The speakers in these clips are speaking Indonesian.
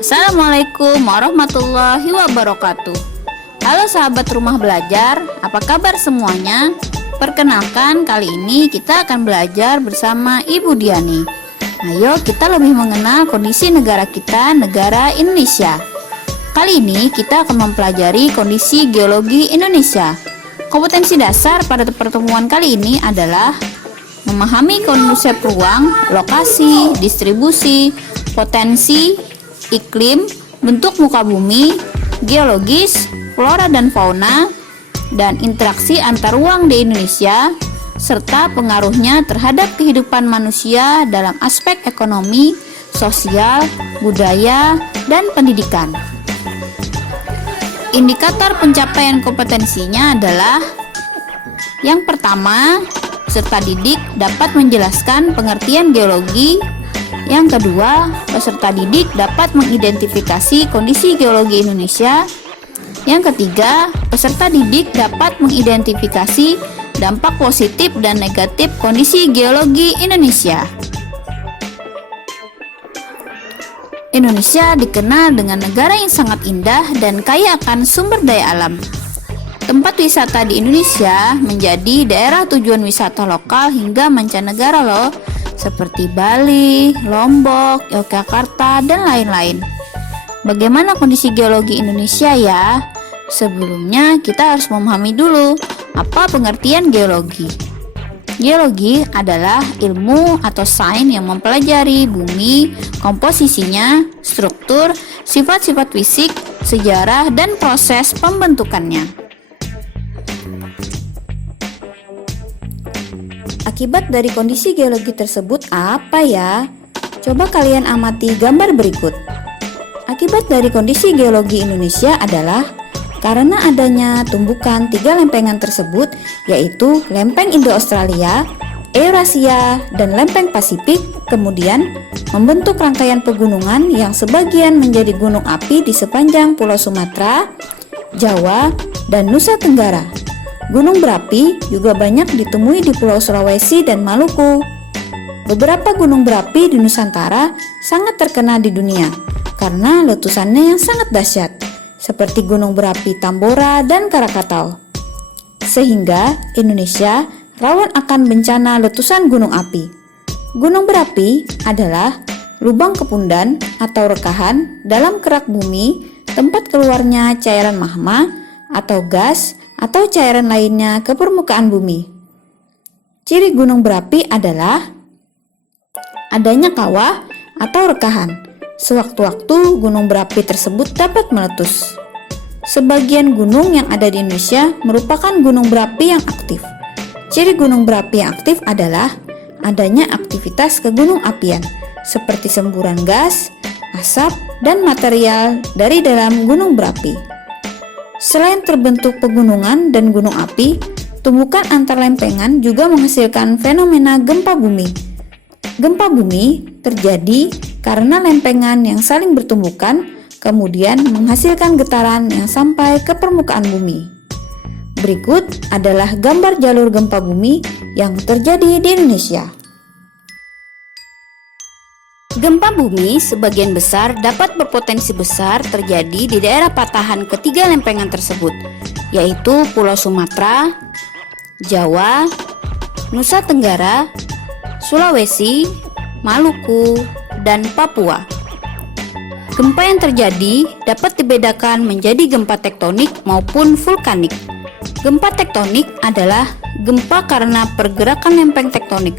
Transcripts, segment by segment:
Assalamualaikum warahmatullahi wabarakatuh. Halo sahabat rumah belajar, apa kabar semuanya? Perkenalkan, kali ini kita akan belajar bersama Ibu Diani. Ayo kita lebih mengenal kondisi negara kita, negara Indonesia. Kali ini kita akan mempelajari kondisi geologi Indonesia. Kompetensi dasar pada pertemuan kali ini adalah memahami konsep ruang, lokasi, distribusi, potensi, iklim, bentuk muka bumi, geologis, flora dan fauna, dan interaksi antar ruang di Indonesia, serta pengaruhnya terhadap kehidupan manusia dalam aspek ekonomi, sosial, budaya, dan pendidikan. Indikator pencapaian kompetensinya adalah: yang pertama, peserta didik dapat menjelaskan pengertian geologi. Yang kedua, peserta didik dapat mengidentifikasi kondisi geologi Indonesia. Yang ketiga, peserta didik dapat mengidentifikasi dampak positif dan negatif kondisi geologi Indonesia. Indonesia dikenal dengan negara yang sangat indah dan kaya akan sumber daya alam. Tempat wisata di Indonesia menjadi daerah tujuan wisata lokal hingga mancanegara loh, seperti Bali, Lombok, Yogyakarta, dan lain-lain. Bagaimana kondisi geologi Indonesia ya? Sebelumnya kita harus memahami dulu apa pengertian geologi. Geologi adalah ilmu atau sains yang mempelajari bumi, komposisinya, struktur, sifat-sifat fisik, sejarah, dan proses pembentukannya. Akibat dari kondisi geologi tersebut apa ya? Coba kalian amati gambar berikut. Akibat dari kondisi geologi Indonesia adalah karena adanya tumbukan 3 lempengan tersebut, yaitu lempeng Indo-Australia, Eurasia, dan lempeng Pasifik, kemudian membentuk rangkaian pegunungan yang sebagian menjadi gunung api di sepanjang Pulau Sumatera, Jawa, dan Nusa Tenggara. Gunung berapi juga banyak ditemui di Pulau Sulawesi dan Maluku. Beberapa gunung berapi di Nusantara sangat terkenal di dunia karena letusannya yang sangat dahsyat, seperti gunung berapi Tambora dan Krakatau. Sehingga Indonesia rawan akan bencana letusan gunung api. Gunung berapi adalah lubang kepundan atau rekahan dalam kerak bumi, tempat keluarnya cairan magma atau gas atau cairan lainnya ke permukaan bumi. Ciri gunung berapi adalah adanya kawah atau rekahan. Sewaktu-waktu gunung berapi tersebut dapat meletus. Sebagian gunung yang ada di Indonesia merupakan gunung berapi yang aktif. Ciri gunung berapi yang aktif adalah adanya aktivitas kegunung apian, seperti semburan gas, asap, dan material dari dalam gunung berapi. Selain terbentuk pegunungan dan gunung api, tumbukan antar lempengan juga menghasilkan fenomena gempa bumi. Gempa bumi terjadi karena lempengan yang saling bertumbukan, kemudian menghasilkan getaran yang sampai ke permukaan bumi. Berikut adalah gambar jalur gempa bumi yang terjadi di Indonesia. Gempa bumi sebagian besar dapat berpotensi besar terjadi di daerah patahan ketiga lempengan tersebut, yaitu Pulau Sumatera, Jawa, Nusa Tenggara, Sulawesi, Maluku, dan Papua. Gempa yang terjadi dapat dibedakan menjadi gempa tektonik maupun vulkanik. Gempa tektonik adalah gempa karena pergerakan lempeng tektonik.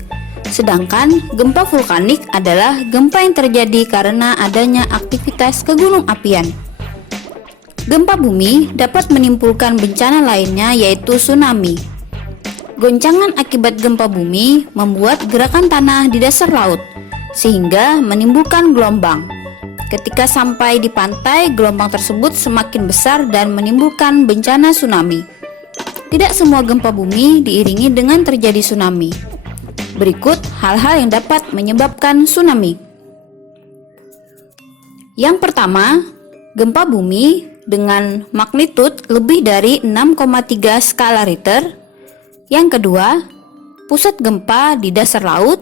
Sedangkan gempa vulkanik adalah gempa yang terjadi karena adanya aktivitas kegunung apian. Gempa bumi dapat menimbulkan bencana lainnya, yaitu tsunami. Goncangan akibat gempa bumi membuat gerakan tanah di dasar laut, sehingga menimbulkan gelombang. Ketika sampai di pantai, gelombang tersebut semakin besar dan menimbulkan bencana tsunami. Tidak semua gempa bumi diiringi dengan terjadi tsunami. Berikut hal-hal yang dapat menyebabkan tsunami. Yang pertama, gempa bumi dengan magnitud lebih dari 6,3 skala Richter. Yang kedua, pusat gempa di dasar laut.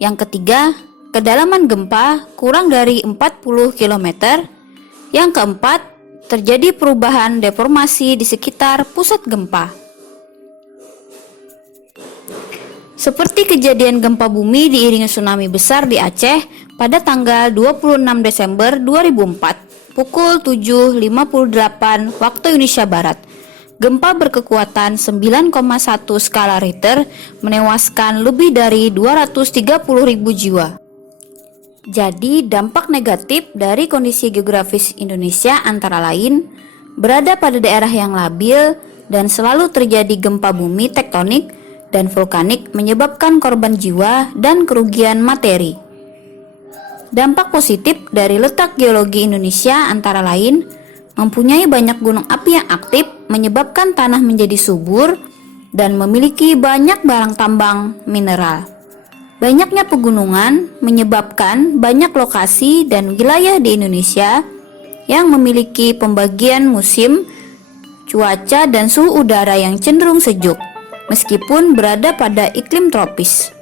Yang ketiga, kedalaman gempa kurang dari 40 km. Yang keempat, terjadi perubahan deformasi di sekitar pusat gempa. Seperti kejadian gempa bumi diiringi tsunami besar di Aceh pada tanggal 26 Desember 2004 pukul 7.58 waktu Indonesia Barat. Gempa berkekuatan 9,1 skala Richter menewaskan lebih dari 230.000 jiwa. Jadi dampak negatif dari kondisi geografis Indonesia antara lain berada pada daerah yang labil dan selalu terjadi gempa bumi tektonik dan vulkanik menyebabkan korban jiwa dan kerugian materi. Dampak positif dari letak geologi Indonesia antara lain mempunyai banyak gunung api yang aktif menyebabkan tanah menjadi subur dan memiliki banyak barang tambang mineral. Banyaknya pegunungan menyebabkan banyak lokasi dan wilayah di Indonesia yang memiliki pembagian musim, cuaca dan suhu udara yang cenderung sejuk meskipun berada pada iklim tropis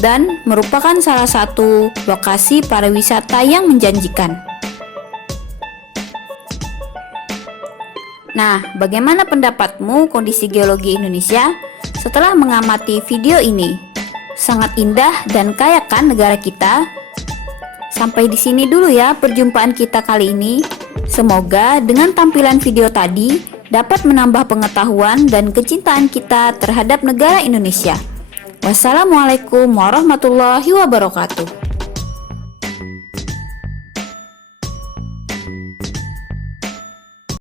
dan merupakan salah satu lokasi pariwisata yang menjanjikan. Nah, bagaimana pendapatmu kondisi geologi Indonesia setelah mengamati video ini? Sangat indah dan kaya kan negara kita? Sampai di sini dulu ya perjumpaan kita kali ini. Semoga dengan tampilan video tadi dapat menambah pengetahuan dan kecintaan kita terhadap negara Indonesia. Wassalamualaikum warahmatullahi wabarakatuh.